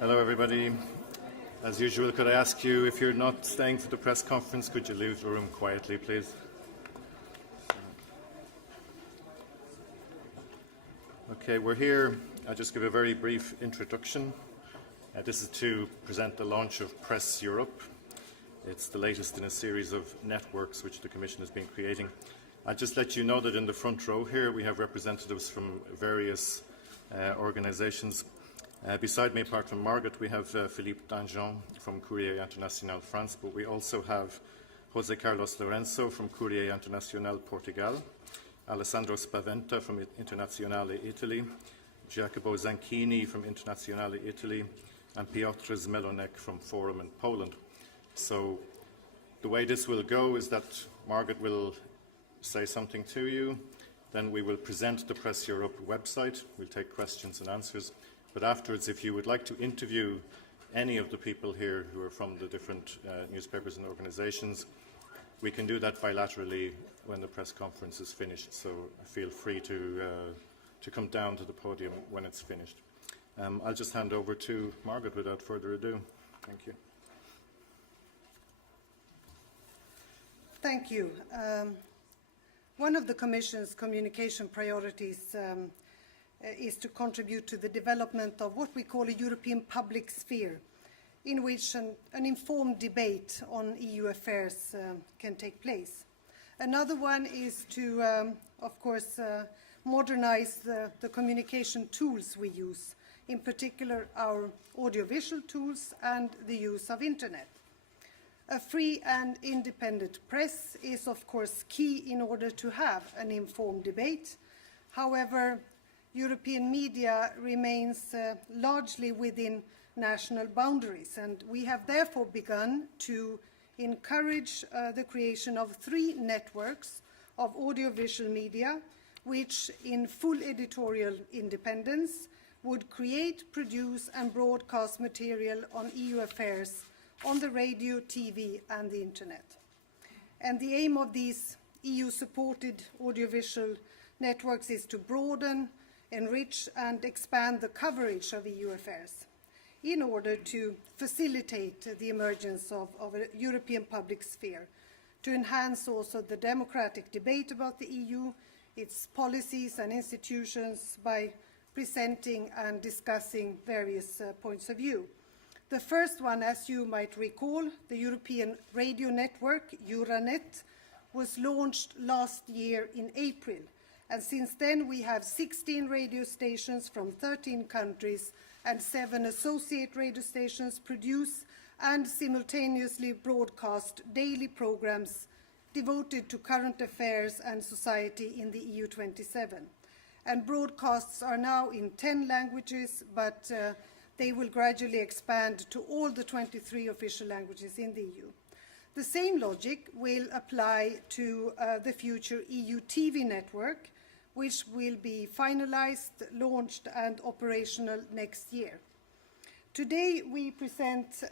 Hello, everybody. As usual, could I ask you, if you're not staying for the press conference, could you leave the room quietly, please? Okay, we're here. I'll just give a very brief introduction. This is to present the launch of Press Europe. It's the latest in a series of networks which the Commission has been creating. I'll just let you know that in the front row here we have representatives from various organisations. Beside me, apart from Margaret, we have Philippe Dangean from Courrier International France, but we also have José Carlos Lorenzo from Courrier International Portugal, Alessandro Spaventa from Internazionale Italy, Jacopo Zanchini from Internazionale Italy, and Piotr Zmelonek from Forum in Poland. So the way this will go is that Margaret will say something to you, then we will present the Press Europe website, we'll take questions and answers. But afterwards, if you would like to interview any of the people here who are from the different newspapers and organisations, we can do that bilaterally when the press conference is finished. So feel free to come down to the podium when it's finished. I'll just hand over to Margaret without further ado. Thank you. Thank you. One of the Commission's communication priorities is to contribute to the development of what we call a European public sphere, in which an informed debate on EU affairs can take place. Another one is to, of course, modernize the communication tools we use, in particular our audiovisual tools and the use of Internet. A free and independent press is, of course, key in order to have an informed debate. However, European media remains largely within national boundaries, and we have therefore begun to encourage the creation of 3 networks of audiovisual media, which in full editorial independence would create, produce and broadcast material on EU affairs on the radio, TV and the Internet. And the aim of these EU-supported audiovisual networks is to broaden, enrich and expand the coverage of EU affairs in order to facilitate the emergence of a European public sphere, to enhance also the democratic debate about the EU, its policies and institutions by presenting and discussing various points of view. The first one, as you might recall, the European Radio Network, Euranet, was launched last year in April. And since then, we have 16 radio stations from 13 countries and 7 associate radio stations produce and simultaneously broadcast daily programs devoted to current affairs and society in the EU 27. And broadcasts are now in 10 languages, but they will gradually expand to all the 23 official languages in the EU. The same logic will apply to the future EU TV network, which will be finalized, launched and operational next year. Today we present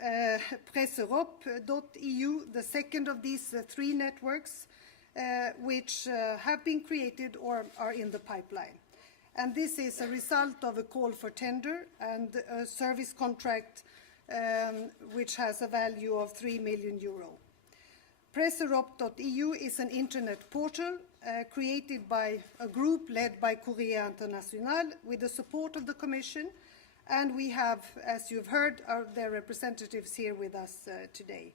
PresseEurope.eu, the second of these 3 networks, which have been created or are in the pipeline. And this is a result of a call for tender and a service contract which has a value of €3 million. PresseEurope.eu is an internet portal created by a group led by Courrier International with the support of the Commission, and we have, as you've heard, their representatives here with us today.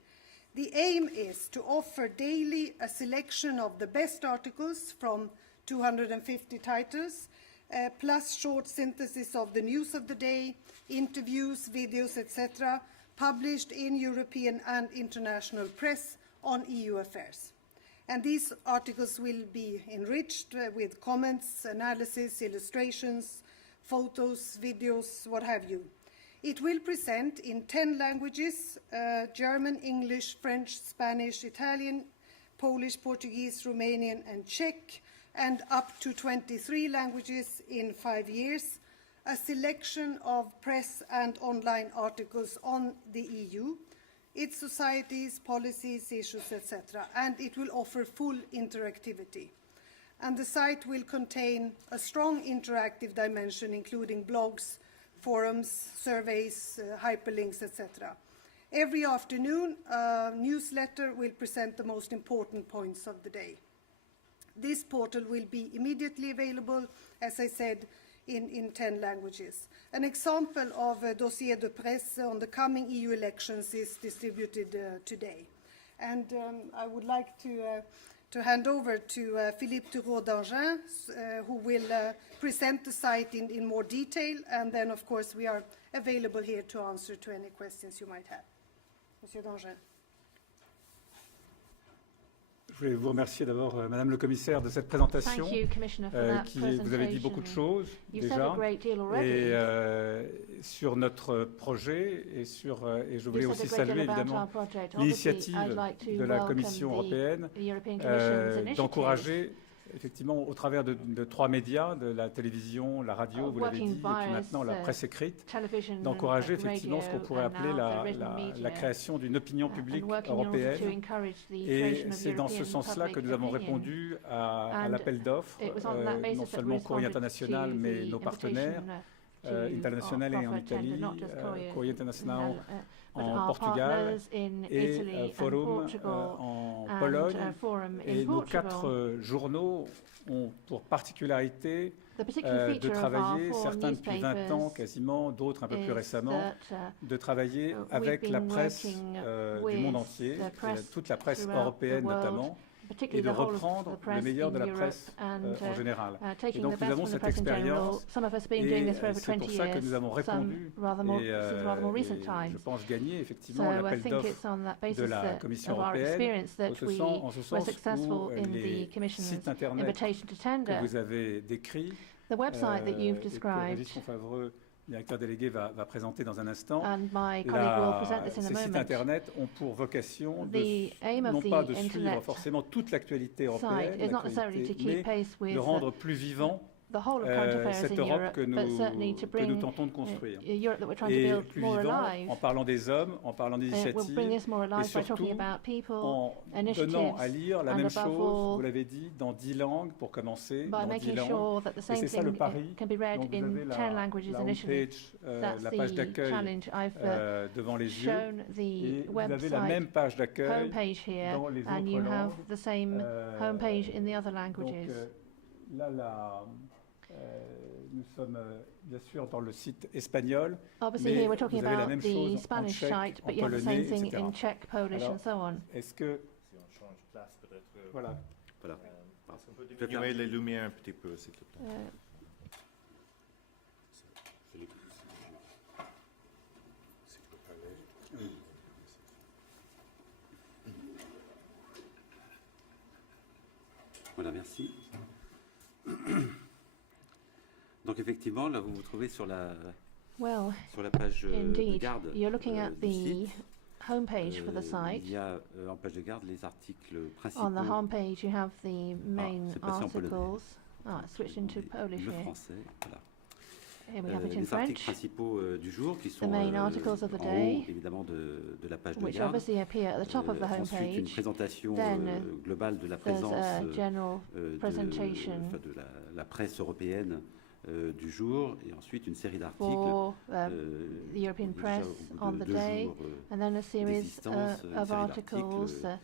The aim is to offer daily a selection of the best articles from 250 titles, plus short synthesis of the news of the day, interviews, videos, etc., published in European and international press on EU affairs. And these articles will be enriched with comments, analysis, illustrations, photos, videos, what have you. It will present in 10 languages, German, English, French, Spanish, Italian, Polish, Portuguese, Romanian and Czech, and up to 23 languages in 5 years, a selection of press and online articles on the EU, its societies, policies, issues, etc. And it will offer full interactivity. And the site will contain a strong interactive dimension, including blogs, forums, surveys, hyperlinks, etc. Every afternoon, a newsletter will present the most important points of the day. This portal will be immediately available, as I said, in 10 languages. An example of a dossier de presse on the coming EU elections is distributed today. And I would like to hand over to Philippe Thureau-D'Angin, who will present the site in more detail, and then, of course, we are available here to answer to any questions you might have. Monsieur D'Angin. Je voulais vous remercier d'abord, Madame le Commissaire, de cette présentation. Thank you, Commissioner, for that Vous avez dit beaucoup de choses You've said déjà, a great deal already. et sur notre projet, et je voulais You've aussi said a great saluer deal about évidemment our project. Obviously, l'initiative I'd like to de la welcome Commission européenne the European Commission's initiative. d'encourager effectivement au travers de 3 médias, de la télévision, la radio, vous l'avez dit, et puis maintenant la presse écrite, television, d'encourager radio, effectivement ce qu'on pourrait and appeler now la, the written la- media, la création d'une opinion publique and working in order to européenne. encourage the Et creation of c'est dans ce European sens-là que public nous avons opinion. répondu à And l'appel d'offres, It was on that basis non that we seulement Courrier responded International, to mais the nos partenaires, invitation, to International our et en proffer tender, Italie, not just Courrier International but en our Portugal partners in et Italy and Forum Portugal, en and Pologne. Forum in Et nos Portugal. 4 journaux ont pour particularité The particular de feature of our travailler, 4 certains depuis 20 ans newspapers quasiment, d'autres un peu plus is récemment, that, de travailler we've avec la been presse working du monde with entier, the press toute la presse throughout the européenne world, notamment, et particularly de the whole of reprendre the press le meilleur de in la Europe presse and en général. Et taking donc the nous best avons from the cette press in general. expérience Some of us have been doing this for over c'est 20 pour ça que nous years, avons répondu some rather more, et, since rather more recent et times. je pense gagner So effectivement I l'appel think d'offres it's on that basis de la that, Commission of our européenne, experience that we en ce were sens successful où in les the Commission's sites internet invitation to que tender. vous avez décrits, The website that you've et que described, Régis Confavreux, directeur délégué, va présenter dans un instant. and my colleague will present this in a Ces sites moment. internet ont pour vocation The aim non of pas the de suivre internet forcément toute l'actualité site européenne, is not necessarily to mais keep pace with de rendre plus vivant the whole of current affairs cette in Europe Europe, que but certainly to nous bring tentons de construire. Europe that we're trying Et to build plus more vivant alive. en parlant des hommes, en parlant We'll d'initiatives, bring this more et alive by surtout talking about people, en initiatives, donnant à lire la and même above chose, all, vous l'avez dit, dans 10 langues pour commencer, by dans 10 making langues. sure that the Et same c'est ça le thing pari. can be read Donc vous avez in 10 languages la initially. homepage, That's la page the d'accueil challenge. I've devant les yeux. shown the Et vous avez la website même page d'accueil homepage here, dans les and autres you have langues. the same homepage in the other languages. Donc là, nous sommes bien sûr dans le site espagnol, Obviously, mais here we're talking vous avez la about même the chose en Spanish tchèque, site, en but you have the same polonais, thing etc. in Czech, Polish, Alors, and so on. Est-ce que Si on change de place, peut-être. voilà, Voilà. Est-ce qu'on peut diminuer les lumières un petit peu, s'il te plaît? Philippe, si tu peux parler. Voilà, merci. Donc effectivement, là, vous vous trouvez sur la Well, page de indeed, garde you're looking at du the site. homepage for the Il site. y a en page de garde les articles principaux. On the homepage, you have the main c'est passé en polonais. articles. Oh, it's switched into Polish le here. français, voilà. Here we have it in Les articles French, principaux du jour qui sont main articles of the en day, haut, évidemment, de la page de which garde. obviously appear at the top of the Ensuite, une homepage. présentation Then, globale de la There's présence a general presentation de la presse européenne du jour, et ensuite une série d'articles for the European déjà press au bout on de the 2 day, jours, and then a series d'existence, une of série articles d'articles,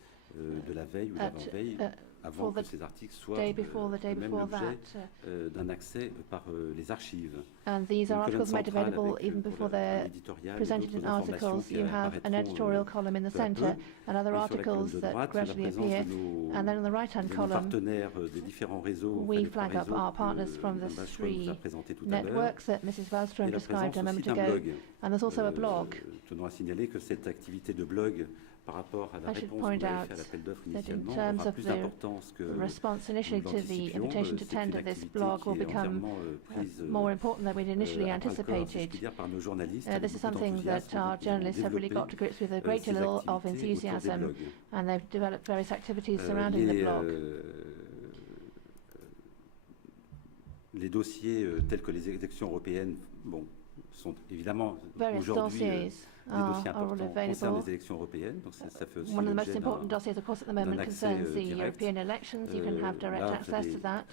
de la veille ou at, d'avant-veille, avant for que the ces articles soient day before the day même before l'objet that. d'un accès par les archives. And these are Une colonne articles made centrale available avec, even pour before un they're éditorial et presented d'autres in informations articles. qui You have an apparaîtront, editorial column in the peu à peu. center, and other Et sur la articles colonne de that droite, la gradually présence appear. de nos, And then on the right-hand de nos column, partenaires des différents réseaux, we des trois flag up réseaux our que partners from the Mme Wallström nous a three présentés tout à l'heure. networks that Mrs. Et Wallström la described a présence moment aussi d'un ago. blog. And there's also a blog. Tenons à signaler que cette activité de blog, par rapport à la I should réponse point qu'on avait out fait à l'appel d'offres that in initialement, terms aura of plus the d'importance que response initially nous to the l'anticipions. invitation to C'est une tender, this activité blog will qui est become entièrement prise more important than we'd initially à bras le corps, si je anticipated. puis dire, par nos journalistes, This avec is beaucoup something that d'enthousiasme, our qui ont journalists have really got développé to grips with a great ces deal of activités autour des enthusiasm, blogs. and they've developed various activities surrounding the blog. Les dossiers tels que les élections européennes, bon, sont évidemment Various aujourd'hui dossiers des dossiers are all importants concernent available. les élections européennes, donc ça fait aussi One of the most l'objet important d'un dossiers, of course, at the moment accès concerns the direct. European elections. You can have direct Là, access to that.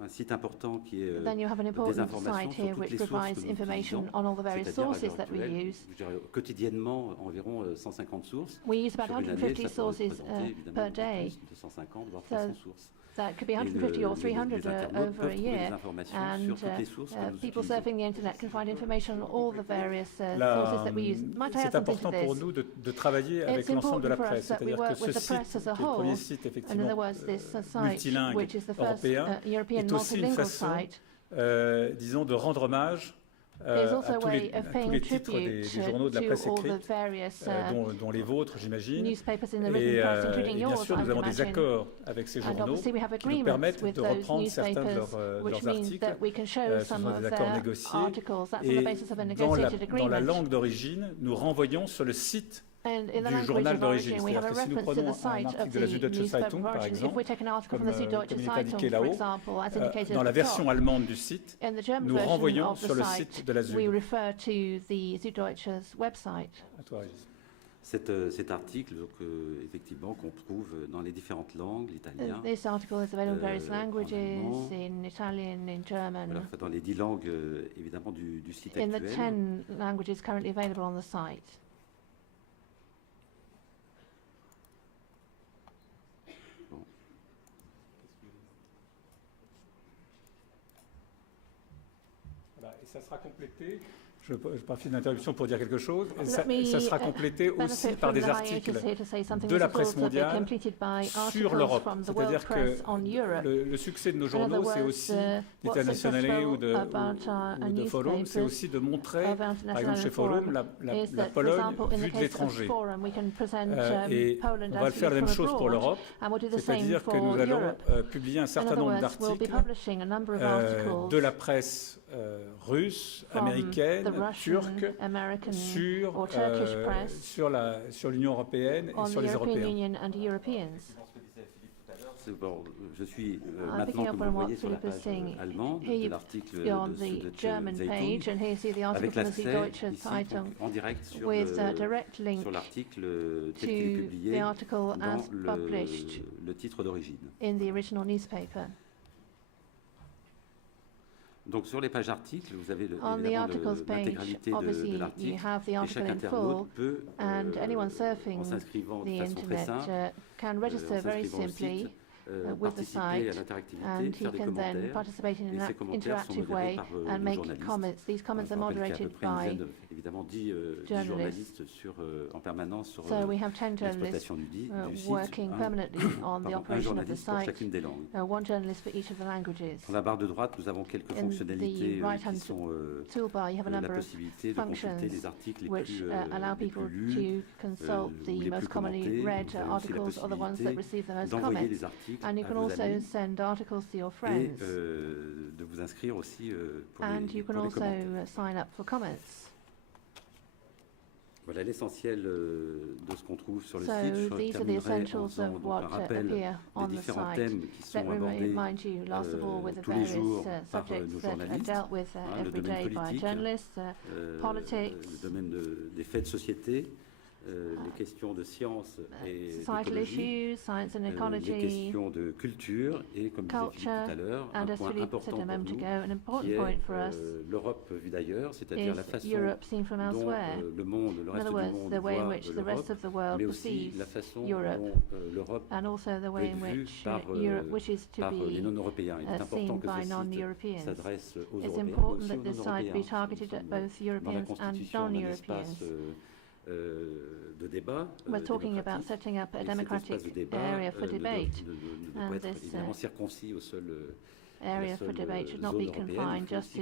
un un site important qui est then you have an des important informations site sur here toutes which les sources provides que nous information utilisons, on all the various c'est-à-dire à sources l'heure that we actuelle, use. je dirais, quotidiennement environ 150 sources. We use about Sur une année, 150 ça pourrait sources représenter évidemment per beaucoup day. plus, 250 voire So 300 sources. that could be Et 150 or 300 les internautes over peuvent a trouver des year. informations And sur toutes les sources que nous people utilisons. surfing the internet can find information on all the various Là, sources that we use. Might I add c'est something to important pour this? nous de travailler avec l'ensemble de la presse. C'est-à-dire que ce site, qui est le premier site And in effectivement other words, this site, multilingue which is the first européen, European est aussi une multilingual façon, site, disons, de rendre hommage is also à a tous way les of paying titres des tribute journaux de la to presse all the écrite, various dont les vôtres, j'imagine. newspapers in the Et, written press, including bien yours, sûr, I nous would avons des imagine. accords avec ces And journaux obviously we have qui nous agreements permettent with de those reprendre certains de newspapers, which leurs means articles. that we can show Ce some sont of des accords their négociés. articles. That's on Et the basis of a dans negotiated la agreement. langue d'origine, nous renvoyons sur le site And in the du language journal of d'origine. origin, we have a C'est-à-dire que si nous reference to the prenons un site of article de la the Süddeutsche newspaper Zeitung, of par origin. If exemple, we take an article from comme the Süddeutsche communiqué Zeitung, indiqué for là-haut, example, as indicated dans at la the version top, allemande du site, in the German nous version renvoyons of the sur le site, site de la we ZUD. refer to the Süddeutsches website. À toi, Régis. Cet article, donc, effectivement, qu'on trouve dans les différentes langues, l'italien, This article is available in various en languages, allemand. in Italian, in German, voilà, dans les 10 langues, évidemment, du site in the actuel. 10 languages currently available on the site. Voilà, et ça sera complété. Je profite de l'interruption pour dire quelque chose. Et Let ça, me, ça sera complété aussi benefit par from des the articles hiatus here to say something de which la will presse also be mondiale completed by sur articles l'Europe. from the world C'est-à-dire press que on Europe. le succès de nos In other journaux, c'est words, aussi what's d'Internazionale ou successful about our de Forum, c'est newspapers aussi de montrer, of par exemple International chez Forum, Forum la is that, for Pologne example, in the vue de case of l'étranger. Forum, we can present Et Poland on va as faire la viewed même from chose pour abroad, l'Europe, and we'll do the same c'est-à-dire que for nous allons Europe. publier un In certain other nombre words, we'll be d'articles publishing a number of articles de la presse russe, from américaine, the Russian, turque, American, sur, or Turkish press sur l'Union européenne et on sur the les European Européens. Union and Europeans. Bon, je suis I'm picking maintenant, up comme on vous what voyez sur la Philippe is page saying. allemande Here de you l'article go on de the Süddeutsche German Zeitung, page, and here you see the article avec from the l'accès Süddeutsche ici Zeitung en direct sur with a direct link sur l'article tel qu'il est to publié the article dans as published le titre d'origine. in the original newspaper. Donc sur les pages articles, vous avez On the évidemment articles page, l'intégralité de obviously, you l'article have the et article chaque in full, internaute peut, and anyone surfing en s'inscrivant de the façon très internet simple, can register en very s'inscrivant au simply site, with the participer à site, l'interactivité, and he faire des can then commentaires. participate in Et an ces commentaires sont interactive modérés way par and nos make journalistes. comments. These comments Je are rappelle qu'il y a à peu moderated près une by dizaine, évidemment 10 journalists. journalistes en permanence sur So we have 10 journalists l'exploitation du site, working permanently on the un operation of the journaliste pour site, chacune des langues. one journalist for each of the languages. Dans la barre de droite, nous avons quelques In fonctionnalités the right-hand qui sont toolbar, you have a la number of possibilité de consulter functions les articles which allow les people plus lus, to consult ou the les most plus commonly commentés. read Vous avez aussi la articles or the ones that possibilité receive the most d'envoyer comments. les articles And you à can vos also amis send articles to your et friends. de vous inscrire aussi pour And les you can commentaires. also sign up for comments. Voilà l'essentiel de ce qu'on trouve sur le So site. Je these are the terminerai en essentials faisant of donc what un rappel appear on des the différents site. thèmes qui sont Let me abordés remind you, last of all, with the tous les various jours par subjects nos that are journalistes, dealt with le every domaine day by politique, journalists, politics, le domaine des faits de société, les questions de science et societal d'écologie, issues, science and les ecology, questions de culture et, comme disait Philippe culture, tout à l'heure, and un as point Philippe important said a pour moment nous, ago, an qui important est point for us l'Europe vue d'ailleurs, c'est-à-dire la is façon Europe seen from dont elsewhere. le monde, le In reste other du words, monde the way in voit which the rest l'Europe, of the world mais aussi perceives la façon Europe, dont l'Europe and also the peut way être in vue which par, Europe wishes to par les be non-européens. Il est important seen que by ce site non-Europeans. s'adresse aux It's Européens, mais important aussi that aux the site non-Européens. be targeted at Nous both sommes dans la Europeans and Constitution d'un non-Europeans. espace de débat We're talking about démocratique. setting up a Et cet democratic espace de débat area for ne doit debate. pas And être this évidemment circoncis au seul area for debate should not be confined just to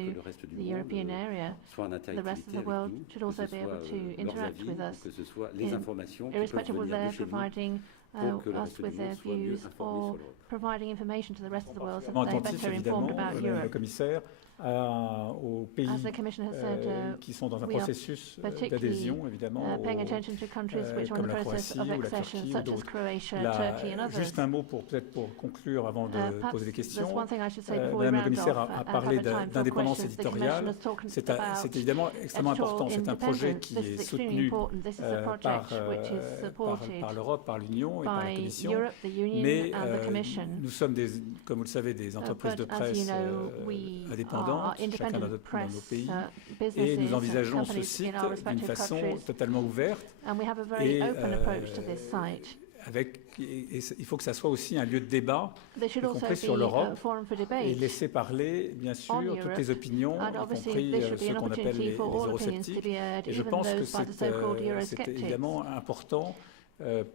the European area. soit en The rest of interactivité the avec world nous, should also que ce be able soit to leurs interact avis, with ou us, que ce soit les in- informations qui peuvent irrespective of venir their de chez nous providing pour que le us reste with du their monde soit mieux views informé or sur l'Europe. providing information to the rest of the world so Vraiment that they're attentif, better évidemment, informed about le Europe. commissaire, aux pays As the Commission has said, qui sont dans un we are processus particularly, d'adhésion, évidemment, paying attention to countries which are in comme the la process Croatie of ou la accession, Turquie ou such as d'autres. Croatia, Là, Turkey, and others. juste un mot peut-être pour conclure avant de Perhaps poser des questions. there's one thing I should say before we Madame la round commissaire off a and parlé have a time for d'indépendance questions. The éditoriale. Commission has talked C'est about évidemment extrêmement editorial important. C'est un projet independence. qui This est is extremely soutenu important. This is a project which is supported par l'Europe, par l'Union et par la by Commission. Europe, the Union, Mais and the Commission. nous sommes, comme vous le savez, des entreprises de But as presse you know, we are indépendantes, chacun independent dans nos press pays. Et businesses nous and envisageons ce companies site in our d'une respective façon countries. totalement ouverte. And we have a very Et, open approach to this site. Il faut que ça soit aussi un lieu de débat, There should y also compris sur be a l'Europe, forum for et debate. laisser parler, bien sûr, on toutes Europe. les opinions, And y obviously, compris there should be ceux an qu'on appelle opportunity les for all opinions to eurosceptiques. be heard, Et je even pense que those by the so-called c'est Eurosceptics. évidemment important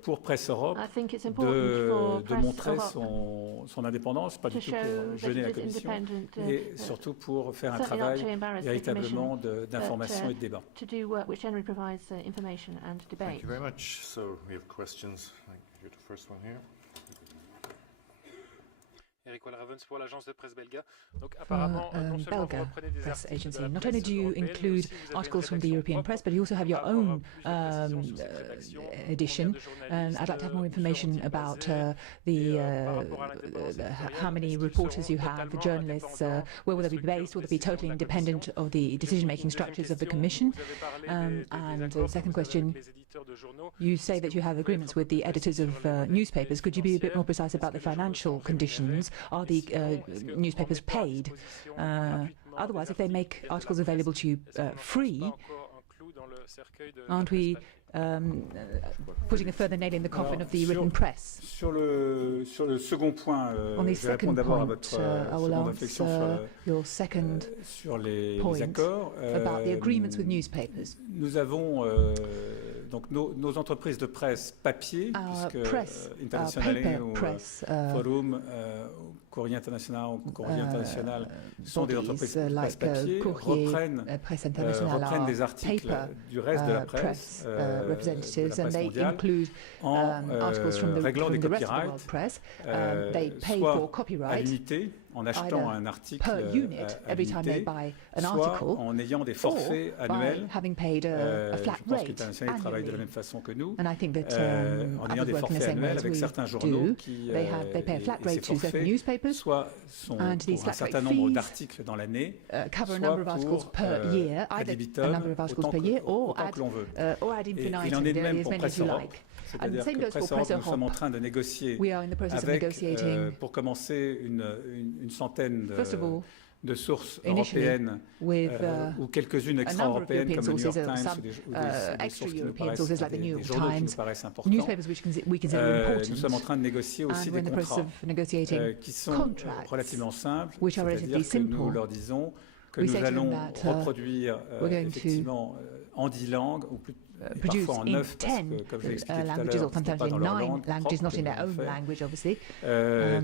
pour Presse Europe I think it's important for de Press montrer Europe son indépendance, pas to du tout show pour that gêner la it is Commission, independent, et surtout pour faire un certainly not travail to embarrass the véritablement Commission, d'information but, et de débat. to do work which generally provides information and Thank debate. you very much. So we have questions. I hear the first one here. Eric Walravens pour l'agence de presse belga. Donc apparemment, non seulement vous Belga reprenez des Press articles Agency. de la Not presse only do you européenne, mais include aussi vous avez une articles from the rédaction European propre. press, but you also have your Avoir own plus de précisions sur cette rédaction, edition. combien de And I'd like to have more information journalistes about seront-ils the par rapport à l'indépendance how many éditoriale, reporters est-ce you qu'ils have, the seront journalists. totalement Where will they be indépendants based? Will they des be totally décisions de la independent Commission? of the decision-making structures of the Commission? And the second question. You say that you have agreements with the editors of newspapers. Could you be a bit more precise about the financial conditions? Are the newspapers paid? Otherwise, if they make articles available to you free, aren't we putting a further nail in the coffin of the written press? Sur le second point, On the je vais répondre second d'abord à point, votre I will seconde réflexion answer your second sur les point accords. about the agreements with newspapers. Nous avons donc nos entreprises de presse papier, puisque Internationale paper ou press Forum, Courrier International ou Courrier International sont des entreprises de presse papier, reprennent des articles du reste de la presse, representatives, de la and presse they mondiale, include en articles from the réglant des rest of the world copyrights, press. They pay soit for à copyright l'unité, en achetant un article per unit à every time they l'unité, buy an soit article, en ayant des or forfaits by annuels. having paid a flat Je pense rate qu'International travaille de la annually. même façon que nous, And I think that en ayant others des work in the forfaits same way annuels as avec we certains journaux do. qui They pay a flat et ces rate to certain forfaits newspapers, soit sont and these pour un flat certain rate nombre fees d'articles dans l'année, cover a soit number of articles pour per year, ad either a libitum, number of articles autant per year, or autant que l'on veut. ad Et infinitum, il en est de même as pour many as Presse you Europe. like. C'est-à-dire same que goes for Presse Europe, Presse nous sommes en Europe. train de négocier We are in the process of avec, negotiating, pour commencer, une centaine first of all, de sources initially, européennes with ou quelques-unes a number of extra-européennes European comme le New York sources, Times some ou des extra sources qui nous European paraissent, sources like the New des York journaux qui nous Times, paraissent importants. newspapers which we consider important. Nous sommes en train de négocier aussi And des we're in the process contrats of negotiating qui sont contracts, relativement simples, which are c'est-à-dire relatively que nous simple. leur disons que We nous say to them allons that, reproduire we're going to, effectivement en 10 langues ou plus produce parfois en in 9 parce 10 que, comme je l'ai expliqué tout à languages, l'heure, or ce n'est sometimes pas dans in leur 9 langue languages, not propre in que their nous own fait. language, obviously.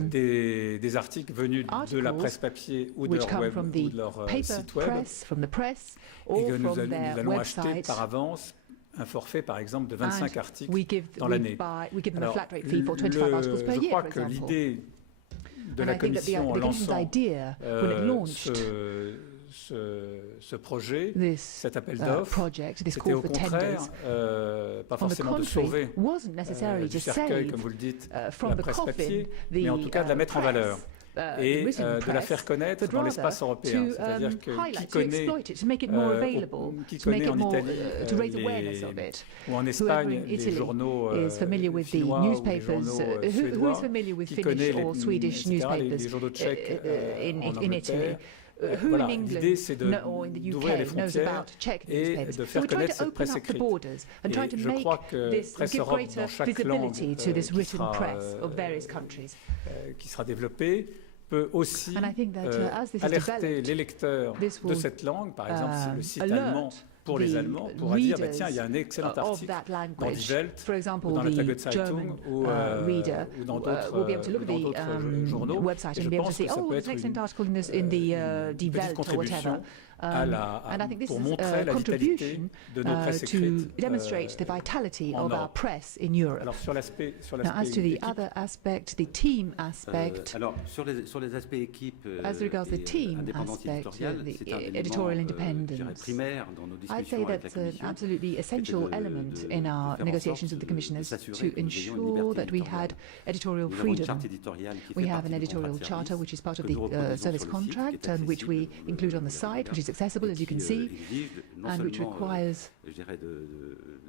Des articles venus de la presse papier ou de Which leur come web from ou the de leur paper site web, press, from the press, et or que nous from their allons acheter website. par avance un forfait, par exemple, de 25 articles We give dans l'année. them a flat rate fee for 25 articles per je year, crois for que example. l'idée de And la I think that Commission en the Commission's lançant idea, when it launched ce projet, this cet appel d'offres, project, this c'était call au for contraire tenders, pas on the forcément de contrary, sauver wasn't necessarily du to cercueil, save comme vous le dites, from la the presse coffin papier, the mais en tout cas de la mettre en valeur et written de la press, faire connaître but dans rather l'espace européen. to C'est-à-dire que qui highlight, to connaît, exploit it, to make it more available, qui to make connaît it en more, Italie to raise awareness of it. ou en Whoever Espagne in les Italy journaux is familiar with the finnois ou les newspapers, journaux who suédois, is familiar with qui Finnish connaît or Swedish etc., les newspapers journaux tchèques in en Italy. Angleterre. Who Voilà, in England l'idée c'est or in the d'ouvrir les UK knows frontières about Czech et newspapers. de So faire we're trying connaître to cette open presse up the écrite. borders and Et trying to je make crois que this, Presse give Europe greater dans chaque langue visibility to this qui written sera, press of various countries. qui sera développée peut aussi And I think that, as this is alerter developed, les lecteurs this de will, cette langue, par exemple si le site alert allemand pour les the Allemands pourra dire bah, readers tiens il y a un excellent of article that dans language. Die Welt For example, ou dans la the Tageszeitung German ou reader dans will be able to look at d'autres the journaux. website Et and je be able to pense say, que ça oh, peut there's an être excellent article in the Die une petite Welt or whatever. contribution And I think this pour is montrer a la vitalité contribution de nos presses to écrites demonstrate the vitality en of our Europe. press in Europe. Alors sur l'aspect Now, as to the équipe, other aspect, the team aspect, Alors, sur les aspects équipe as regards the et team indépendance aspect, éditoriale, the c'est un élément, editorial je dirais, independence, primaire dans nos I'd say discussions avec la that's an Commission. absolutely essential element in our negotiations with the Commissioners to ensure that we had editorial Nous avons une freedom. charte éditoriale qui We fait have partie an du contrat editorial de charter service which is part of que nous the reproduisons service sur le site, contract qui est and which we accessible, include on the vous site, verrez which is bien, accessible et as you can qui, see, exige non and which seulement, requires je dirais, de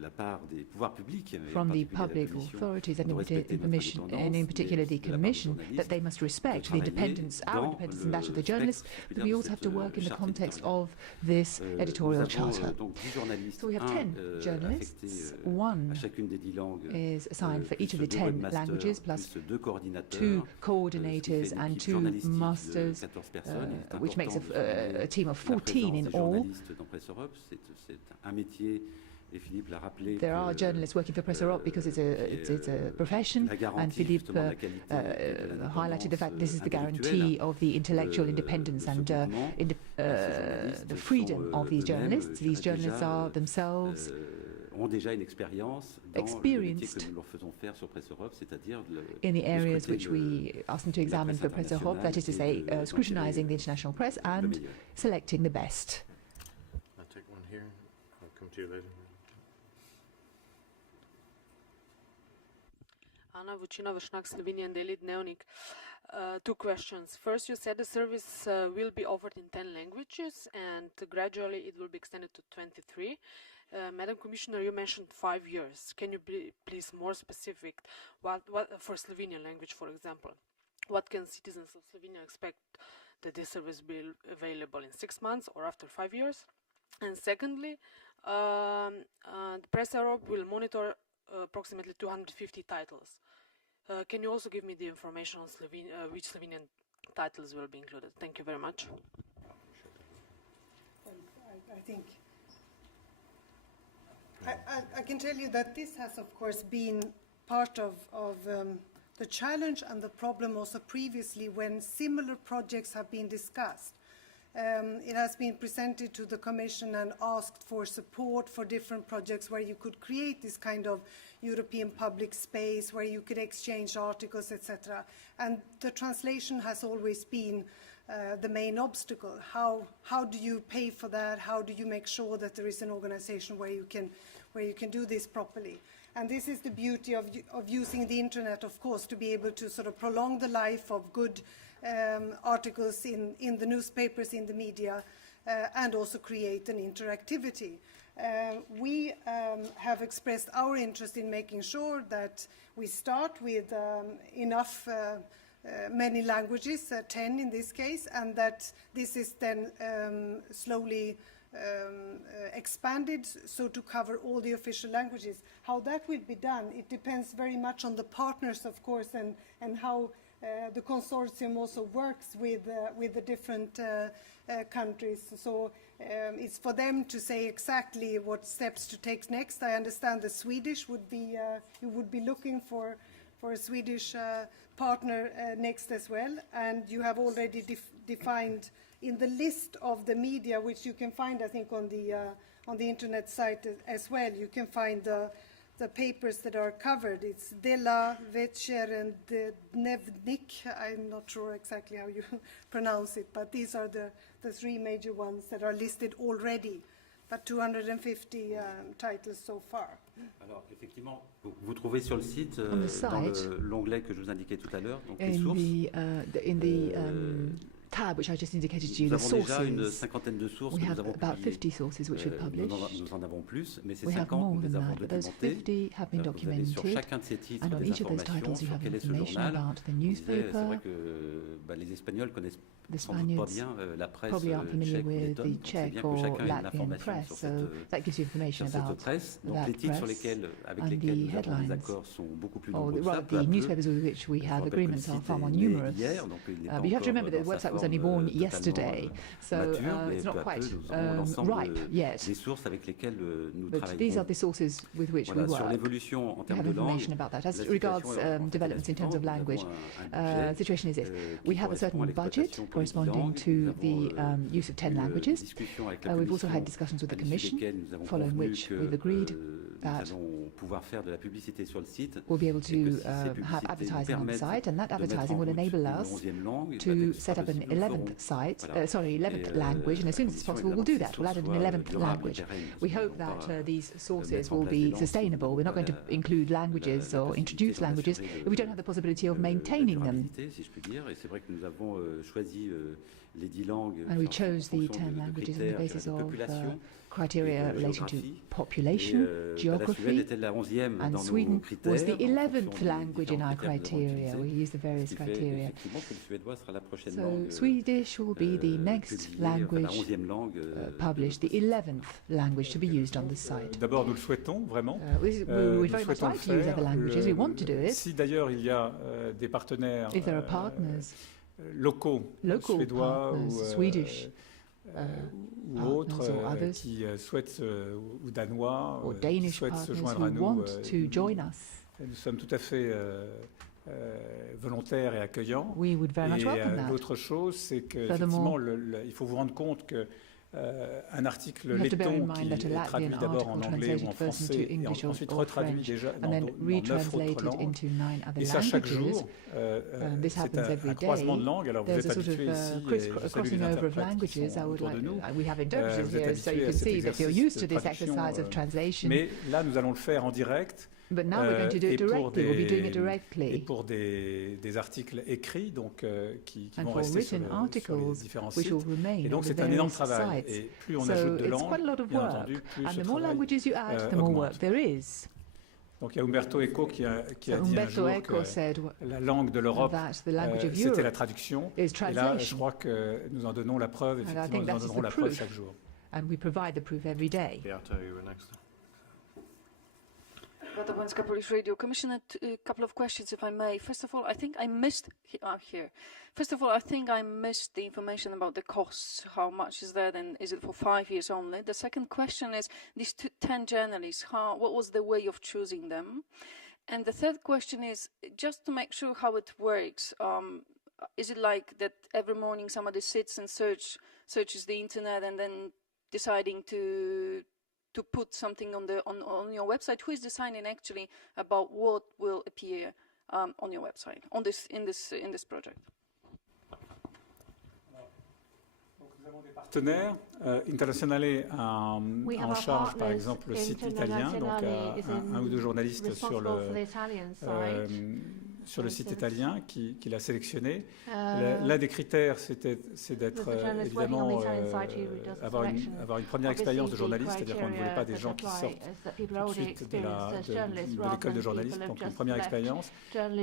la part des pouvoirs publics, et en from the particulier la public Commission, authorities and de respecter notre and in particular the indépendance, mais de la part des Commission, journalistes, that they must respect the travailler independence, our dans independence and that of the le journalists, spectre, but we also have to work in the charte context éditoriale. of this editorial Nous avons, charter. donc 10 journalistes, So we have 10 journalists, affectés one à chacune des 10 langues, is assigned for plus each of the 2 10 webmasters, languages, plus plus 2 coordinateurs, 2 ce qui fait coordinators une and équipe 2 journalistique de masters, 14 personnes. Il est which makes important de souligner a team of la 14 présence in des all. journalistes dans Presse Europe. C'est un métier, et Philippe l'a rappelé. There are journalists working for Press Europe because it's a profession, la garantie, and Philippe justement, de la qualité et de highlighted the fact this is the intellectuelle, guarantee of the intellectual independence de ce and mouvement. the freedom of these journalists. These journalists are themselves ont déjà une expérience dans le métier experienced que nous leur faisons faire sur Presse Europe, c'est-à-dire in the areas scruter which we ask them to examine for Press Europe, that is to say, scrutinizing the international press and selecting the best. I'll take one here. I'll come to you later. Anna Vučina, Vršnak, Slovenian Daily Dnevnik. 2 questions. First, you said the service will be offered in 10 languages and gradually it will be extended to 23. Madam Commissioner, you mentioned 5 years. Can you be please more specific? What for Slovenian language, for example? What can citizens of Slovenia expect that this service will be available in 6 months or after 5 years? And secondly, Press Europe will monitor approximately 250 titles. Can you also give me the information on which Slovenian titles will be included? Thank you very much. I think I can tell you that this has, of course, been part of the challenge and the problem also previously when similar projects have been discussed. It has been presented to the Commission and asked for support for different projects where you could create this kind of European public space, where you could exchange articles, etc. And the translation has always been the main obstacle. How do you pay for that? How do you make sure that there is an organization where you can do this properly? And this is the beauty of using the internet, of course, to be able to sort of prolong the life of good articles in the newspapers, in the media, and also create an interactivity. We have expressed our interest in making sure that we start with enough many languages, 10 in this case, and that this is then slowly expanded so to cover all the official languages. How that will be done, it depends very much on the partners, of course, and how the consortium also works with the different countries. So it's for them to say exactly what steps to take next. I understand the Swedish would be, you would be looking for a Swedish partner next as well, and you have already defined in the list of the media, which you can find, I think, on the internet site as well. You can find the papers that are covered. It's Dela, Večer, and Dnevnik. I'm not sure exactly how you pronounce it, but these are the 3 major ones that are listed already, but 250 titles so far. Alors, effectivement, vous trouvez sur le site, On the dans site, l'onglet que je vous indiquais tout à l'heure, donc les in sources. the tab which I just indicated to you, Nous the avons déjà une sources. cinquantaine de sources We que nous have avons about publiées. 50 sources which we've published. Nous en avons plus, mais ces We have 50, more nous les than avons that, but those documentés. 50 have been Vous avez sur documented, chacun de ces titres and on des each of those informations titles you sur have quel est ce information journal. about the C'est vrai newspaper. que les Espagnols connaissent The sans doute pas Spaniards bien la presse probably aren't familiar tchèque ou with lettonne, the donc c'est Czech bien que or chacun ait Latvian l'information press, sur so cette, that gives you information sur cette about presse. Donc that les titres sur press, lesquels, avec and lesquels the nous avons des headlines. accords sont beaucoup plus Or nombreux que ça, rather, peu à the peu. newspapers with which we Je have rappelle que le agreements are site far more est né numerous. hier, donc il n'est pas But you have to encore remember that the dans sa website was was only born yesterday, so it's not quite ripe yet. Des sources avec lesquelles nous But these are the sources with which we Sur work. l'évolution en We have termes de langue, information about that. As regards developments in terms of language, the situation is this. We have a certain budget corresponding to the use of 10 languages. We've also had discussions with the Commission, following which we've agreed that we'll be able to have advertising on the site, and that advertising will enable us to set up an 11th language, and as soon as it's possible, we'll do that. We'll add an 11th language. We hope that these sources will be sustainable. We're not going to include languages or introduce languages if we don't have the possibility of maintaining them. And we chose the 10 languages on the basis of criteria relating to population, geography, and Sweden was the 11th language in our criteria. We used the various criteria. So Swedish will be the next language published, the 11th language to be used on the site. D'abord, nous le souhaitons vraiment. We would very much like to use other languages. We want to do it. Si d'ailleurs il y a des partenaires If there are partners, locaux, suédois ou Swedish, ou autres qui souhaitent ou danois qui souhaitent se joindre à nous. Nous sommes tout à fait volontaires et accueillants. Et l'autre chose, c'est qu'effectivement, il faut vous rendre compte que un article laiton qui est traduit d'abord en anglais ou en français et ensuite retraduit déjà dans 9 autres langues. Et ça chaque jour, c'est un croisement de langues. Alors vous êtes habitués ici, et je salue les interprètes qui sont autour de nous. Vous êtes habitués à cet exercice de traduction. Mais là, nous allons le faire en direct. But now we're going to do it directly. We'll be doing it directly. Et pour des articles écrits, donc qui vont rester sur les différents sites. Et donc c'est un énorme travail. Et plus on ajoute de langues, bien entendu, plus ce travail augmente. Donc il y a Umberto Eco qui a dit un jour que la langue de l'Europe, c'était la traduction. Et là, je crois que nous en donnons la preuve. Effectivement, nous en donnerons la preuve chaque jour. And we provide the proof every day. Beata Błęcka, Polish Radio. Commissioner, a couple of questions, if I may. First of all, I think I missed the information about the costs. How much is that, and is it for 5 years only? The second question is, these 10 journalists, what was the way of choosing them? And the third question is, just to make sure how it works, is it like that every morning somebody sits and searches the internet and then deciding to put something on your website? Who is deciding actually about what will appear on your website in this project? Nous avons des partenaires internationaux en charge, par exemple, le site italien, donc un ou deux journalistes sur le site italien qui l'a sélectionné. L'un des critères, c'est d'être évidemment avoir une première expérience de journaliste, c'est-à-dire qu'on ne voulait pas des gens qui sortent tout de suite de l'école de journalisme, donc une première expérience,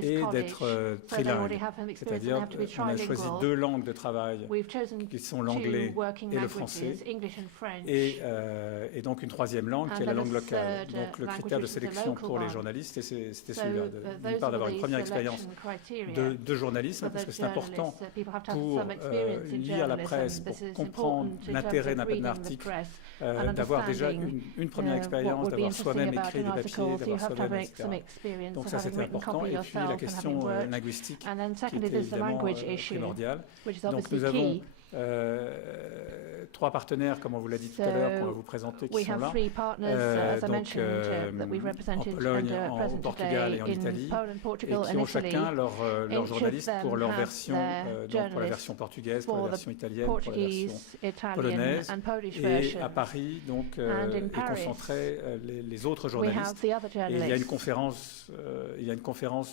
et d'être trilingue, c'est-à-dire qu'on a choisi 2 langues de travail qui sont l'anglais et le français, et donc une troisième langue qui est la langue locale. Donc le critère de sélection pour les journalistes, c'était celui-là, d'une part d'avoir une première expérience de journalisme, parce que c'est important pour lire la presse, pour comprendre l'intérêt d'un article, d'avoir déjà une première expérience, d'avoir soi-même écrit des papiers, d'avoir soi-même, etc. Donc ça, c'était important. Et puis la question linguistique, qui était évidemment primordiale. Donc nous avons 3 partenaires, comme on vous l'a dit tout à l'heure, qu'on va vous présenter, qui sont là. Donc en Pologne, au Portugal et en Italie, et qui ont chacun leur journaliste pour leur version, donc pour la version portugaise, pour la version italienne, pour la version polonaise. Et à Paris, donc, est concentré les autres journalistes. Et il y a une conférence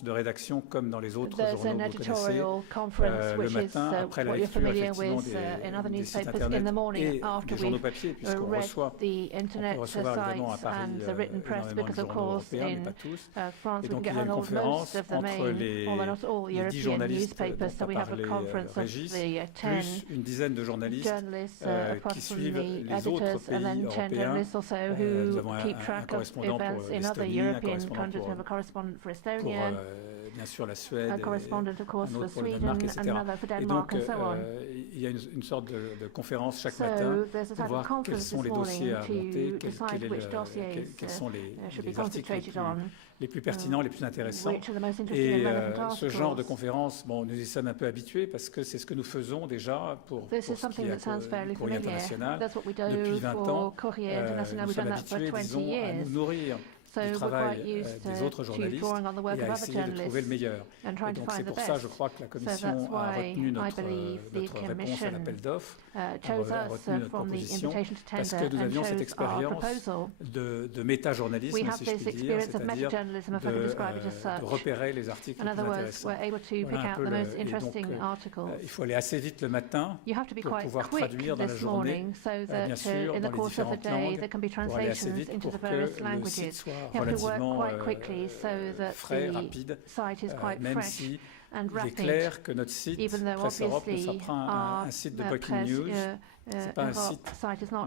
de rédaction, comme dans les autres journaux que vous connaissez, le matin, après la lecture, effectivement, des sites internet et des journaux papier, puisqu'on peut recevoir évidemment à Paris énormément de journaux européens, mais pas tous. Et donc il y a une conférence entre les 10 journalistes dont a parlé Régis, plus une dizaine de journalistes qui suivent les autres pays européens. Nous avons un correspondant pour l'Estonie, un correspondant pour bien sûr la Suède, a correspondent, of course, un autre for pour le Sweden, Danemark, etc. another for Et Denmark, donc, and so on. il y a une sorte de conférence chaque matin pour voir quels sont les dossiers à monter, quels sont les articles les plus pertinents, les plus intéressants. Et ce genre de conférence, bon, nous y sommes un peu habitués parce que c'est ce que nous faisons déjà pour ce qui est Courrier International depuis 20 ans. Nous sommes habitués, disons, à nous nourrir du travail des autres journalistes et à essayer de trouver le meilleur. Et donc c'est pour ça, je crois, que la Commission a retenu notre réponse à l'appel d'offres, a retenu notre proposition, parce que nous avions cette expérience de méta-journalisme, si je puis dire, c'est-à-dire de repérer les articles les plus intéressants. Voilà un peu donc, il faut aller assez vite le matin pour pouvoir traduire dans la journée, bien sûr, dans les différentes langues, pour aller assez vite pour que le site soit relativement frais, rapide, même si il est clair que notre site Presse Europe ne sera pas un site de breaking news, c'est pas un site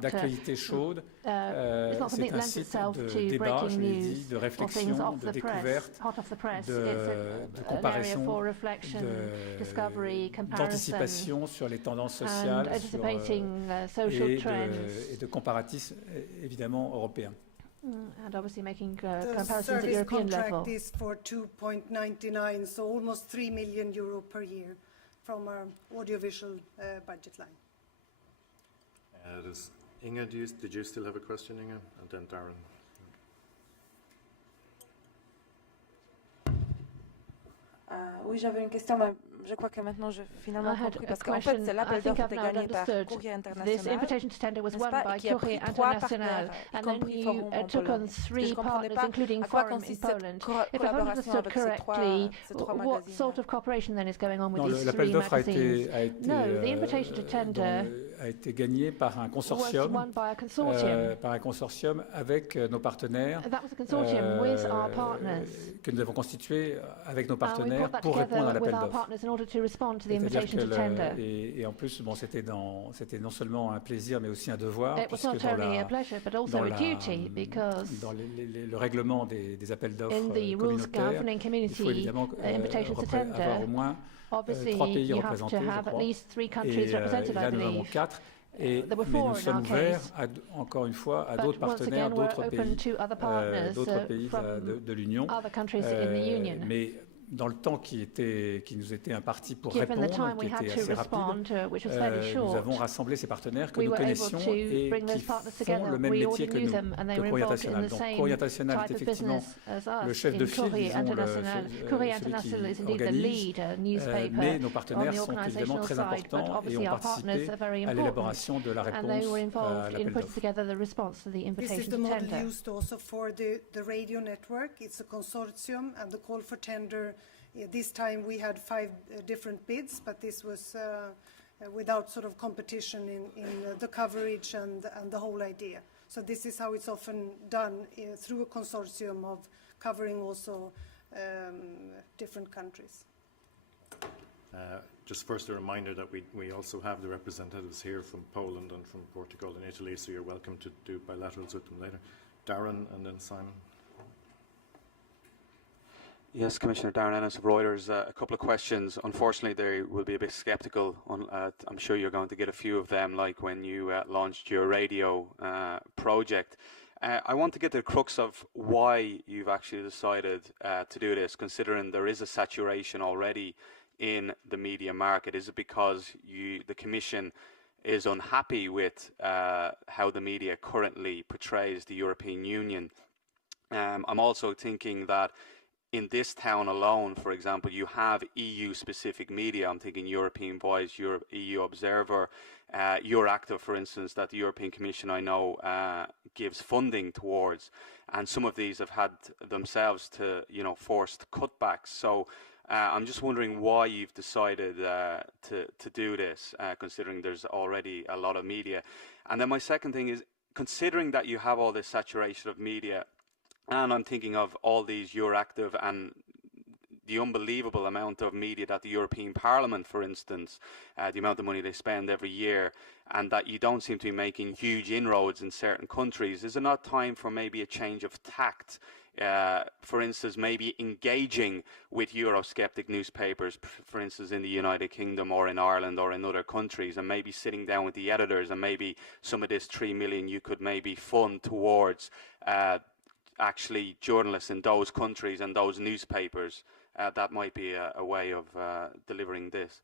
d'actualité chaude, c'est un site de débat, je l'ai dit, de réflexion, de découverte, de comparaison, d'anticipation sur les tendances sociales et de comparatisme évidemment européen. And obviously making comparisons at European level. The service contract is for 2.99, so almost 3 million euro per year from our audiovisual budget line. Inge, did you still have a question, Inge? And then Darren. Oui, j'avais une question, mais je crois que maintenant j'ai finalement compris, parce qu'en fait, c'est l'appel d'offres était gagné par Courrier International. This invitation to tender was won by Courrier International, and then you took on 3 partners, including Forum in Poland. If I've understood correctly, what sort of cooperation then is going on with these 3 magazines? No, the invitation to tender a été gagné par un consortium, avec nos partenaires, que nous avons constitué avec nos partenaires pour répondre à l'appel d'offres. Et en plus, bon, c'était non seulement un plaisir, mais aussi un devoir, puisque dans le règlement des appels d'offres communautaires, il faut évidemment avoir au moins 3 pays représentés, je crois, et là nous en avons 4. Mais nous sommes ouverts, encore une fois, à d'autres partenaires, d'autres pays de l'Union. Mais dans le temps qui nous était imparti pour répondre, qui était assez rapide, nous avons rassemblé ces partenaires que nous connaissions et qui font le même métier que nous, que Courrier International. Donc Courrier International est effectivement le chef de file, disons, celui qui organise, mais nos partenaires sont évidemment très importants et ont participé à l'élaboration de la réponse à l'appel d'offres. This is the model used also for the radio network. It's a consortium, and the call for tender. This time we had 5 different bids, but this was without sort of competition in the coverage and the whole idea. So this is how it's often done through a consortium of covering also different countries. Just first a reminder that we also have the representatives here from Poland and from Portugal and Italy, so you're welcome to do bilaterals with them later. Darren and then Simon. Yes, Commissioner Darren Ennis of Reuters. A couple of questions. Unfortunately, they will be a bit sceptical. I'm sure you're going to get a few of them, like when you launched your radio project. I want to get to the crux of why you've actually decided to do this, considering there is a saturation already in the media market. Is it because the Commission is unhappy with how the media currently portrays the European Union? I'm also thinking that in this town alone, for example, you have EU-specific media. I'm thinking European Voice, EU Observer, Euractiv, for instance, that the European Commission, I know, gives funding towards. And some of these have had themselves to, forced cutbacks. So I'm just wondering why you've decided to do this, considering there's already a lot of media. And then my second thing is, considering that you have all this saturation of media, and I'm thinking of all these Euractiv and the unbelievable amount of media that the European Parliament, for instance, the amount of money they spend every year, and that you don't seem to be making huge inroads in certain countries. Is it not time for maybe a change of tact? For instance, maybe engaging with Eurosceptic newspapers, for instance, in the United Kingdom or in Ireland or in other countries, and maybe sitting down with the editors, and maybe some of this 3 million you could maybe fund towards actually journalists in those countries and those newspapers. That might be a way of delivering this.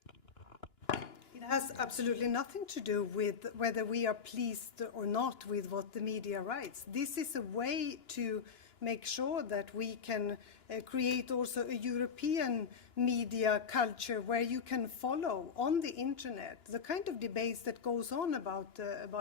It has absolutely nothing to do with whether we are pleased or not with what the media writes. This is a way to make sure that we can create also a European media culture where you can follow on the internet the kind of debates that goes on about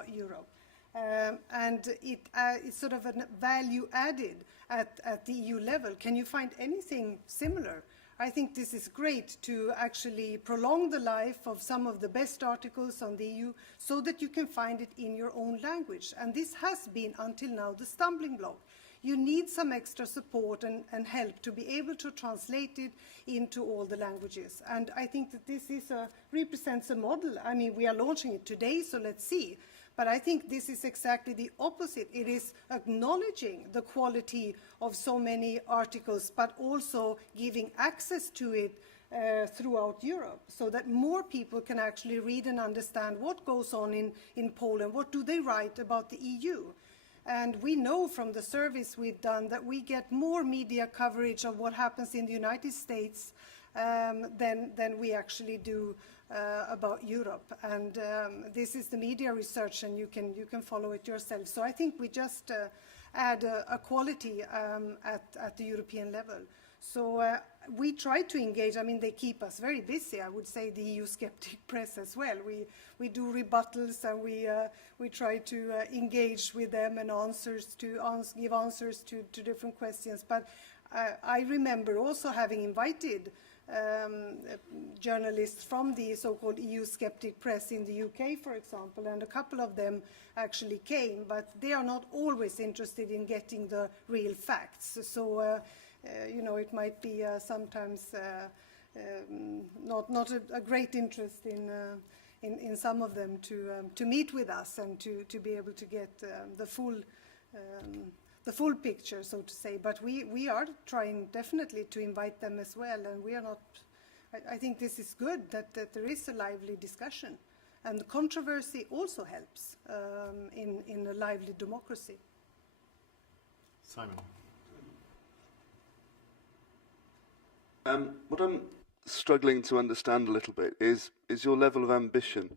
Europe. And it's sort of a value added at the EU level. Can you find anything similar? I think this is great to actually prolong the life of some of the best articles on the EU so that you can find it in your own language. And this has been, until now, the stumbling block. You need some extra support and help to be able to translate it into all the languages. And I think that this represents a model. I mean, we are launching it today, so let's see. But I think this is exactly the opposite. It is acknowledging the quality of so many articles, but also giving access to it throughout Europe so that more people can actually read and understand what goes on in Poland, what do they write about the EU. And we know from the surveys we've done that we get more media coverage of what happens in the United States than we actually do about Europe. And this is the media research, and you can follow it yourself. So I think we just add a quality at the European level. So we try to engage. I mean, they keep us very busy. I would say the EU skeptic press as well. We do rebuttals, and we try to engage with them and give answers to different questions. But I remember also having invited journalists from the so-called EU skeptic press in the UK, for example, and a couple of them actually came, but they are not always interested in getting the real facts. So, you know, it might be sometimes not a great interest in some of them to meet with us and to be able to get the full picture, so to say. But we are trying definitely to invite them as well, and we are not. I think this is good that there is a lively discussion, and the controversy also helps in a lively democracy. Simon. What I'm struggling to understand a little bit is your level of ambition,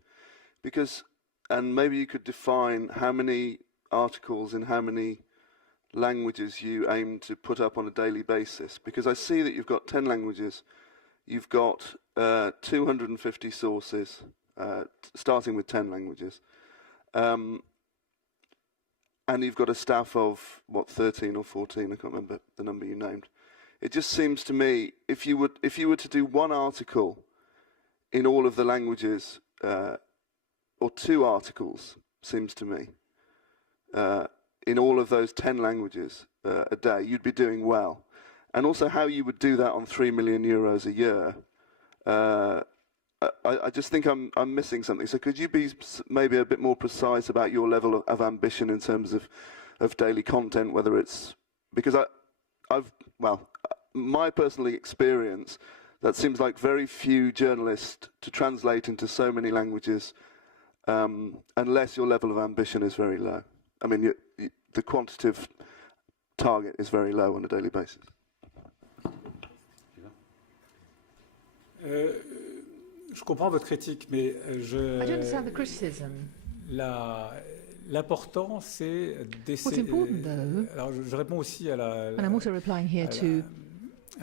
because, and maybe you could define how many articles in how many languages you aim to put up on a daily basis, because I see that you've got 10 languages, you've got 250 sources, starting with 10 languages, and you've got a staff of, what, 13 or 14, I can't remember the number you named. It just seems to me, if you were to do one article in all of the languages, or 2 articles, seems to me, in all of those 10 languages a day, you'd be doing well. And also how you would do that on 3 million euros a year, I just think I'm missing something. So could you be maybe a bit more precise about your level of ambition in terms of daily content, whether it's, because my personal experience, that seems like very few journalists to translate into so many languages, unless your level of ambition is very low. I mean, the quantitative target is very low on a daily basis. Je comprends votre critique, mais I don't understand the criticism. L'important, c'est d'essayer. Alors, je réponds aussi à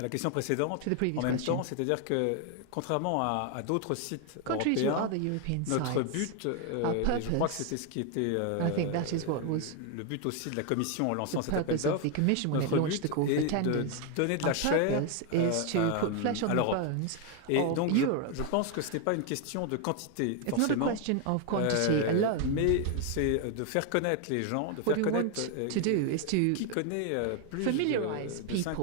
la question précédente. En même temps, c'est-à-dire que, contrairement à d'autres sites européens, notre but, et je crois que c'était ce qui était le but aussi de la Commission en lançant cet appel d'offres, notre but est de donner de la chair à l'Europe. Et donc, je pense que ce n'est pas une question de quantité, forcément, mais c'est de faire connaître les gens, de faire connaître qui connaît plus de 5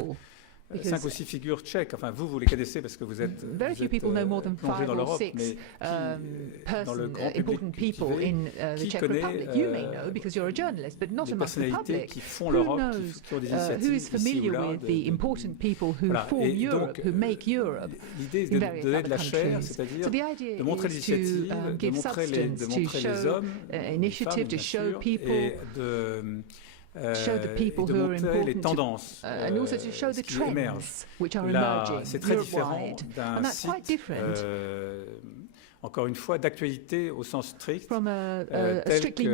5 ou 6 figures tchèques. Enfin, vous les connaissez parce que vous êtes plongé dans l'Europe, mais dans le grand public qui connaît des personnalités qui font l'Europe, qui ont des initiatives ici ou là. L'idée est de donner de la chair, c'est-à-dire de montrer l'initiative, de montrer les hommes, les femmes, bien sûr, et de montrer les tendances qui émergent. Là, c'est très différent d'un site, encore une fois, d'actualité au sens strict, tel qu'il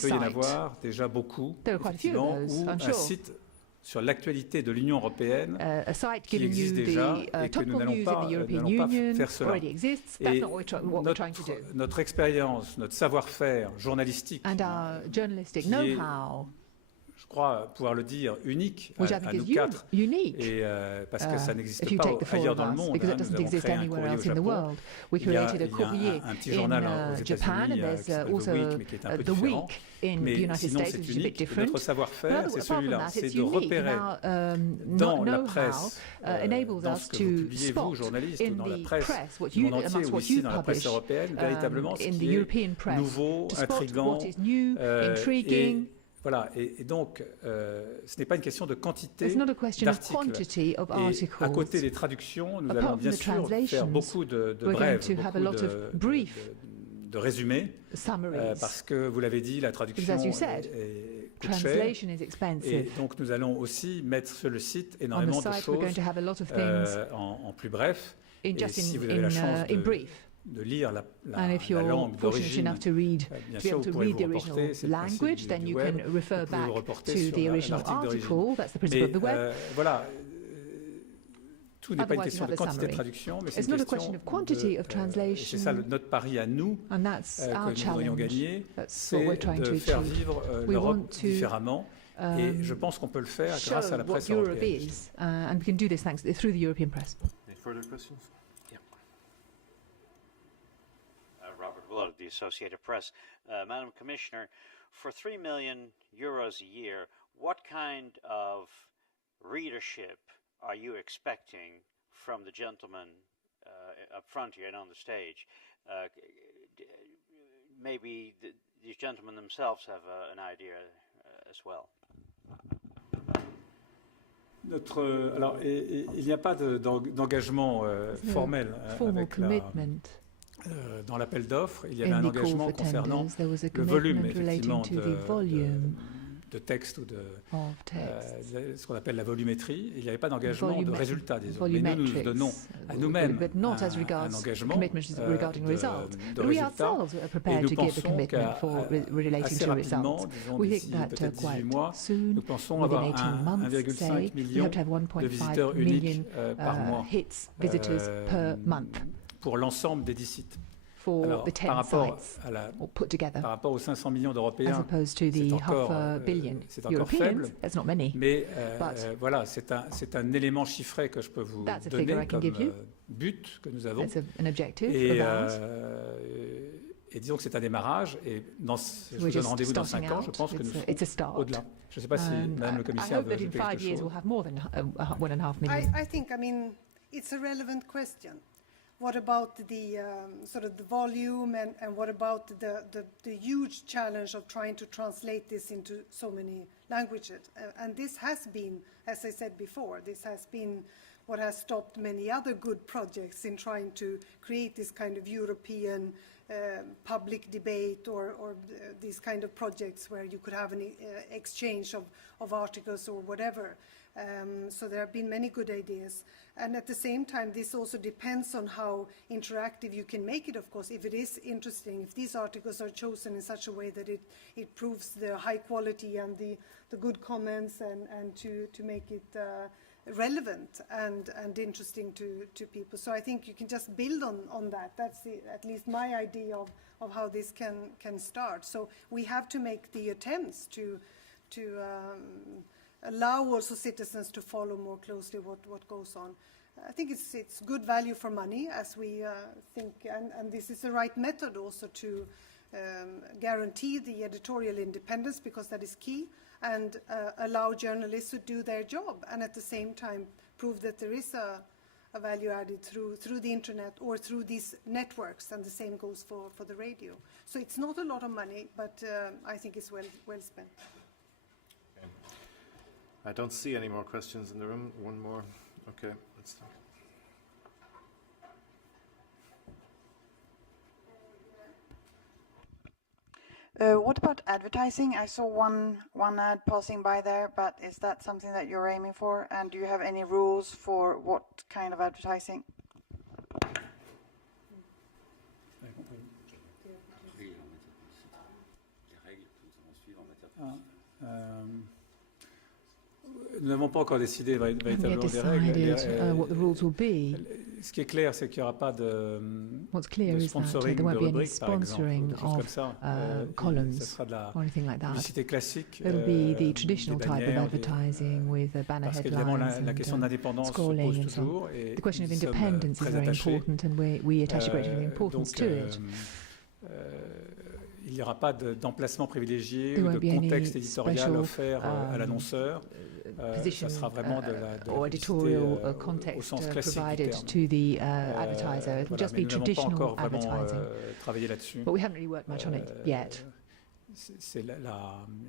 peut y en avoir déjà beaucoup, effectivement, ou un site sur l'actualité de l'Union européenne qui existe déjà et que nous n'allons pas faire cela. Et notre expérience, notre savoir-faire journalistique, qui est, je crois pouvoir le dire, unique à nous quatre, et parce que ça n'existe pas ailleurs dans le monde. Nous avons créé un courrier au Japon, il y a un petit journal aux États-Unis qui s'appelle The Week, mais qui est un peu différent. Mais sinon, c'est unique. Et notre savoir-faire, c'est celui-là, c'est de repérer dans la presse, dans ce que vous publiez, vous, journalistes, dans la presse du monde entier, ou ici dans la presse européenne, véritablement ce qui est nouveau, intriguant, voilà, et donc, ce n'est pas une question de quantité d'articles. Et à côté des traductions, nous allons bien sûr faire beaucoup de brèves, beaucoup de résumés, parce que, vous l'avez dit, la traduction coûte cher. Et donc, nous allons aussi mettre sur le site énormément de choses en plus bref. Et si vous avez la chance de lire la langue d'origine, bien sûr, vous pourrez vous reporter, c'est le principe du web, vous pouvez vous reporter sur l'article d'origine. Mais voilà, tout n'est pas une question de quantité de traduction, mais c'est une question et c'est ça notre pari à nous, que nous voudrions gagner, c'est de faire vivre l'Europe différemment. Et je pense qu'on peut le faire grâce à la presse européenne. Of the Associated Press. Madam Commissioner, for €3 million a year, what kind of readership are you expecting from the gentleman up front here and on the stage? Maybe these gentlemen themselves have an idea as well. Alors, il n'y a pas d'engagement formel avec dans l'appel d'offres. Il y avait un engagement concernant le volume, effectivement, de texte ou de ce qu'on appelle la volumétrie. Il n'y avait pas d'engagement de résultat, disons. Mais nous nous donnons à nous-mêmes un engagement de résultat. Et nous pensons qu'assez rapidement, disons d'ici peut-être 18 mois, nous pensons avoir 1,5 million de visiteurs uniques par mois pour l'ensemble des 10 sites. Alors, par rapport aux 500 millions d'Européens, c'est encore faible, mais voilà, c'est un élément chiffré que je peux vous donner comme but que nous avons. Et disons que c'est un démarrage, et je vous donne rendez-vous dans 5 ans, je pense que nous serons au-delà. Je ne sais pas si Madame le Commissaire veut ajouter quelque chose. I think, it's a relevant question. What about the sort of the volume, and what about the huge challenge of trying to translate this into so many languages? And this has been, as I said before, this has been what has stopped many other good projects in trying to create this kind of European public debate or these kind of projects where you could have an exchange of articles or whatever. So there have been many good ideas. And at the same time, this also depends on how interactive you can make it, of course. If it is interesting, if these articles are chosen in such a way that it proves the high quality and the good comments, and to make it relevant and interesting to people. So I think you can just build on that. That's at least my idea of how this can start. So we have to make the attempts to allow also citizens to follow more closely what goes on. I think it's good value for money, as we think, and this is the right method also to guarantee the editorial independence, because that is key, and allow journalists to do their job, and at the same time prove that there is a value added through the internet or through these networks, and the same goes for the radio. So it's not a lot of money, but I think it's well spent. Okay. I don't see any more questions in the room. One more. Okay, let's start. What about advertising? I saw one ad passing by there, but is that something that you're aiming for? And do you have any rules for what kind of advertising? Nous n'avons pas encore décidé véritablement des règles. What the rules will be. Ce qui est clair, c'est qu'il n'y aura pas de sponsoring de rubriques, par exemple, comme ça. Columns Ce sera de la or anything like that. publicité classique. It'll be the traditional type of advertising with banner headlines la question d'indépendance se pose toujours. The question of independence is very important, and we attach a great deal of importance to it. Il n'y aura pas d'emplacement privilégié ou de contexte éditorial offert à l'annonceur. Ça sera vraiment de la editorial context provided to the advertiser. It will just be traditional advertising. Travaillé là-dessus. But we haven't really worked much on it yet.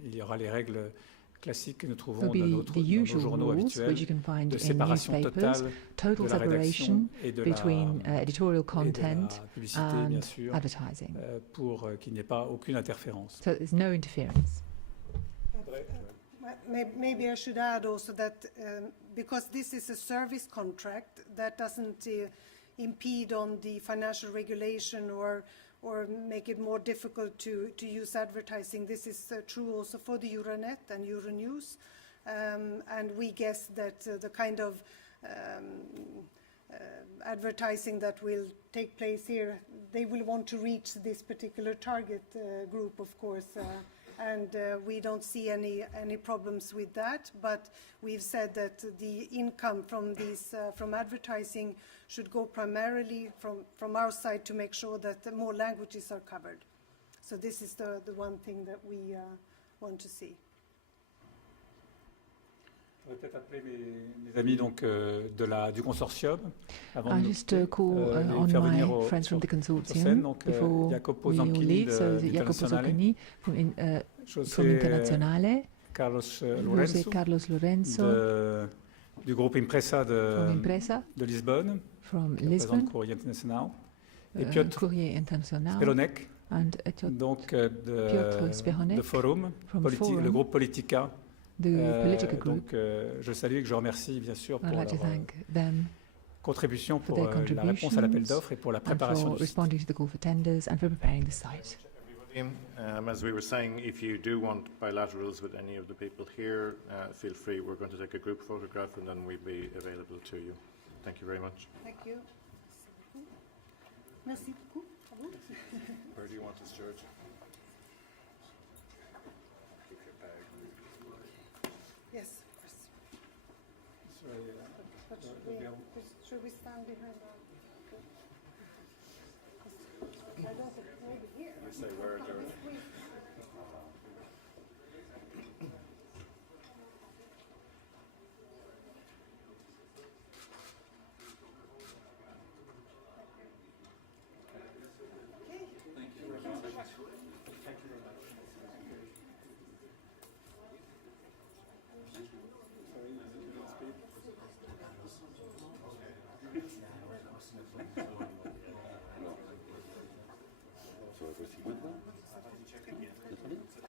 Il y aura les règles classiques que nous trouvons dans nos journaux habituels de séparation totale de la rédaction et de editorial content la publicité, bien sûr, advertising. Pour qu'il n'y ait pas aucune interférence. So there's no interference. Maybe I should add also that because this is a service contract, that doesn't impede on the financial regulation or make it more difficult to use advertising. This is true also for the Euronet and Euronews, and we guess that the kind of advertising that will take place here, they will want to reach this particular target group, of course. And we don't see any problems with that, but we've said that the income from these from advertising should go primarily from our side to make sure that more languages are covered. So this is the one thing that we want to see. Je vais peut-être appeler mes amis donc, du consortium avant de just call on my friends from the consortium before we all leave. So Jacopo Zanchini from Internazionale, José Carlos Lorenzo du groupe Impresa de Lisbonne, from Lisbon, Courrier International, et Piotr Spelonek, donc de Forum, le groupe Politica. Donc, je salue et que je remercie bien sûr pour leur contribution pour la réponse à l'appel d'offres et pour la préparation du site. As we were saying, if you do want bilaterals with any of the people here, feel free. We're going to take a group photograph and then we'll be available to you. Thank you very much. Thank you. Merci beaucoup. Where do you want us, George? Yes, of course. Should we stand behind that? I don't think maybe here. You say where, George?